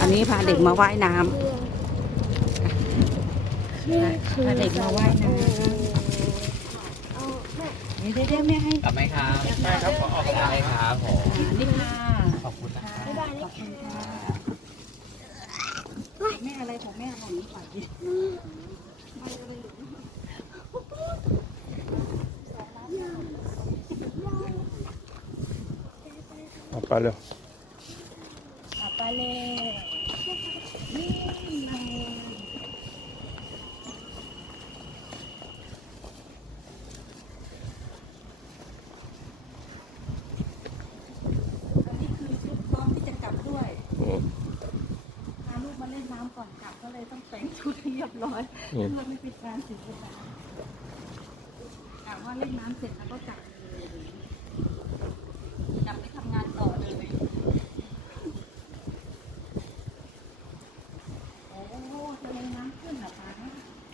อันนี้พาเด็กมาว่ายน้ำพาเด็กมาว่ายน้ำเดี๋ยวเดี๋ยวเดี๋ยวแม่ให้กลับไหมครับได้ครับขอออกกำลังกายครับผมนี่ค่ะขอบคุณนะครับขอบคุณค่ะแม่อะไรของแม่ของนี้ก่อนดิเอา ไปเร็วอะไปเลยนี่เลยอันนี้คือชุดพร้อมที่จะกลับด้วยอืม พาลูกมาเล่นน้ำก่อนกลับก็เลยต้องแต่งชุดให้เรียบร้อยอืม เพื่อไม่เป็นการเสียเวลาอะว่าเล่นน้ำเสร็จแล้วก็กลับ